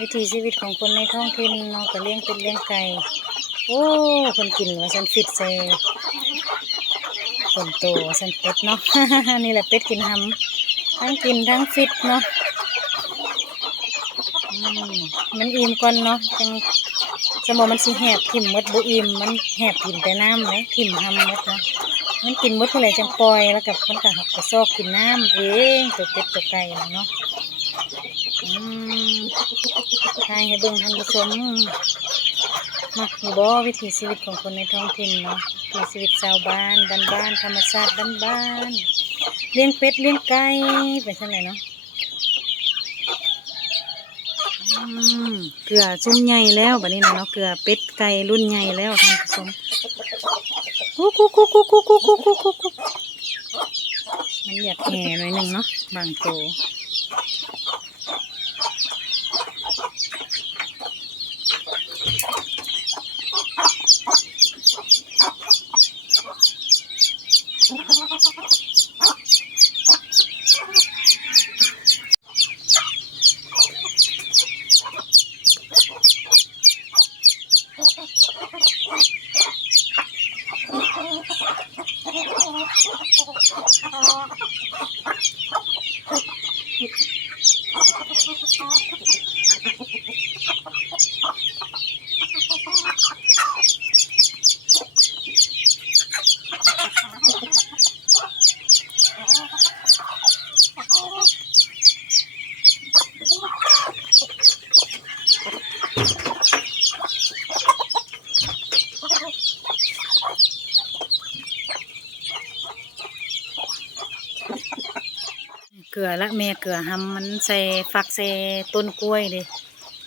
วิถีชีวิตของคนในท้องถิ่นเนาะก็เลี้ยงเป็ดเลี้ยงไก่โอ้คนกินว่าฉันฟิตใส่คนโตว่าฉันเป็ดเนาะนี่แหละเป็ดกินหำทั้งกินทั้งฟิตเนาะมันอิ่มก่อนเนาะจังสมองมันสิแหบทิ่มมดบุอิ่มมันแหบทิ่มแต่น้ำเลยทิ่มหำมดเนาะมันกินมดเท่าไหร่จังปล่อยแล้วกับมันก็หักกระซอกกินน้ำเองตัวเป็ดตัวไก่เนาะ อืมใช่ให้เบิ่งท่านผู้ชมมักอยู่บ่วิถีชีวิตของคนในท้องถิ่นเนาะวิถีชีวิตชาวบ้านบ้านบ้านธรรมชาติบ้านบ้านเลี้ยงเป็ดเลี้ยงไก่ไปเท่าไหร่เนาะเกลือซุ้มใหญ่แล้วบัดนี้นะเนาะเกลือเป็ดไก่รุ่นใหญ่แล้วท่านผู้ชมกุ๊กกุ๊กกุ๊กกุ๊กกุ๊กกุ๊กกุ๊กกุ๊กกุ๊กกุ๊กมันอยากแห่หน่อยหนึ่งเนาะบางตัว Oh, my God. กลือละแม่เกลือหำมันใส่ฟักใส่ต้นกล้วยเลย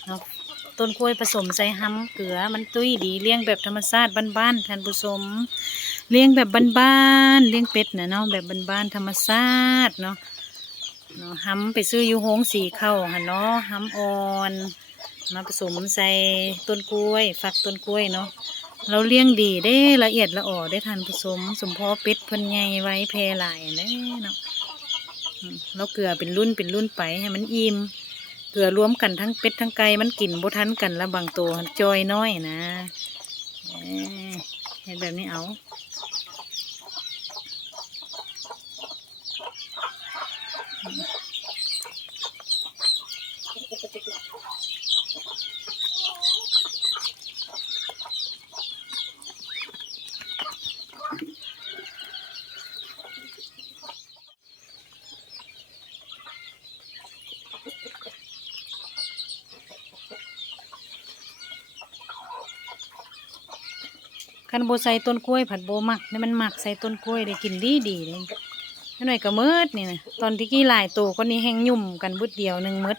เนาะต้นกล้วยผสมใส่หำเกลือมันตุ้ยดีเลี้ยงแบบธรรมชาติบ้านๆท่านผู้ชมเลี้ยงแบบบ้านๆเลี้ยงเป็ดนะเนาะแบบบ้านๆธรรมชาติเนาะเนาะหำไปซื้ออยูโฮงสีเข้าหันเนาะหำอ่อนมาผสมใส่ต้นกล้วย ฝักต้นกล้วยเนาะเราเลี้ยงดีได้ละเอียดละออได้ทานผู้ชมสมพอเป็ดเพิ่นใหญ่ไว้แพร่หลายเด้เนาะ แล้วเกลือเป็นรุ่นเป็นรุ่นไปให้มันอิ่มเกลือรวมกันทั้งเป็ดทั้งไก่มันกินบ่ทันกันแล้วบางตัวจอยน้อยนะเอ้ยเห็นแบบนี้เอา คันโบใส่ต้นกล้วยผัดโบมักนี่มันหมักใส่ต้นกล้วยได้กินดีดีเลยหน่อยก็มืดนี่นะตอนที่กี้หลายตัวก็นี่แห้งยุ่มกันบุดเดียวหนึ่งมืด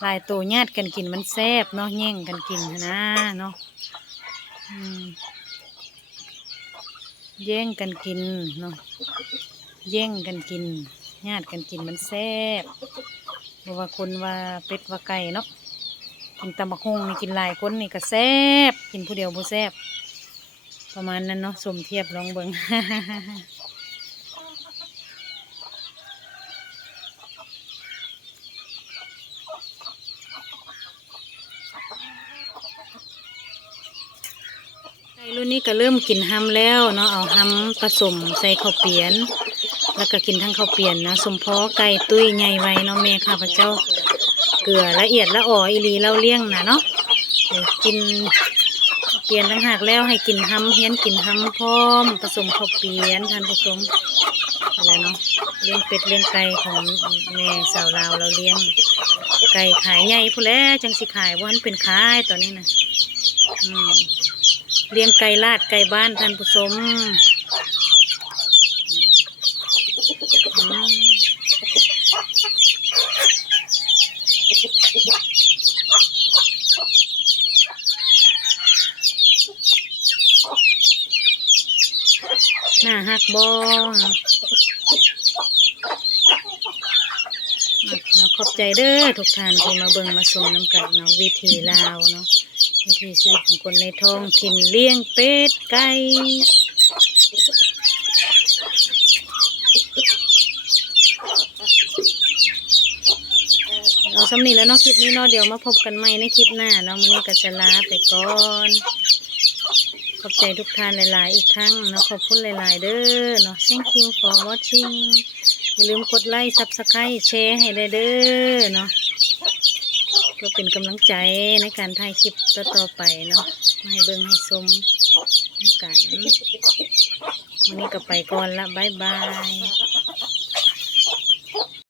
หลายตัวญาติกันกินมันแซ่บเนาะแย่งกันกินนะเนาะแย่งกันกินเนาะแย่งกันกินญาติกันกินมันแซ่บเพราะว่าคนว่าเป็ดว่าไก่เนาะกินตำบักฮงนี่กินหลายคนนี่ก็แซ่บกินผู้เดียวบ่แซ่บ ประมาณนั้นเนาะสมเทียบลองเบิงไก่รุ่นนี้ก็เริ่มกินหำแล้วเนาะเอาหำผสมใส่ข้าวเปียน แล้วก็กินทั้งข้าวเปียนนะสมพอไก่ตุ้ยใหญ่ไว้เนาะแม่ข้าพเจ้าเกลือละเอียดละอ่ออีลีเล่าเลี้ยงนะเนาะกิน เปลี่ยนต่างหากแล้วให้กินหำเฮียนกินหำพร้อม ผสมข้าวเปียนทานผสมอะไรเนาะเลี้ยงเป็ดเลี้ยงไก่ของแม่สาวลาวเราเลี้ยงไก่ขายใหญ่พู้แล้วจังสิขายว่ามันเป็นขายตอนนี้นะอืมเลี้ยงไก่ลาดไก่บ้านทานผสม น่าฮักบอะเนาะขอบใจเด้อทุกท่านที่มาเบิ่งมาชมน้ำกันเนาะวิธีลาวเนาะวิธีชีวิตของคนในท้องถิ่นเลี้ยงเป็ดไก่เราสำนีแล้วเนาะคลิปนี้เนาะเดี๋ยวมาพบกันใหม่ในคลิปหน้าเนาะมื้อนี้ก็จะลาไปก่อน ขอบใจทุกท่านหลาย ๆ อีกครั้งเนาะขอบคุณหลาย ๆ เด้อเนาะ thank you for watching อย่าลืมกดไลค์ subscribe แชร์ให้ได้เด้อเนาะเพื่อเป็นกำลังใจในการถ่ายคลิปต่อ ๆ ไปเนาะมาให้เบิ่งให้ชมกันวันนี้ก็ไปก่อนละบ๊ายบาย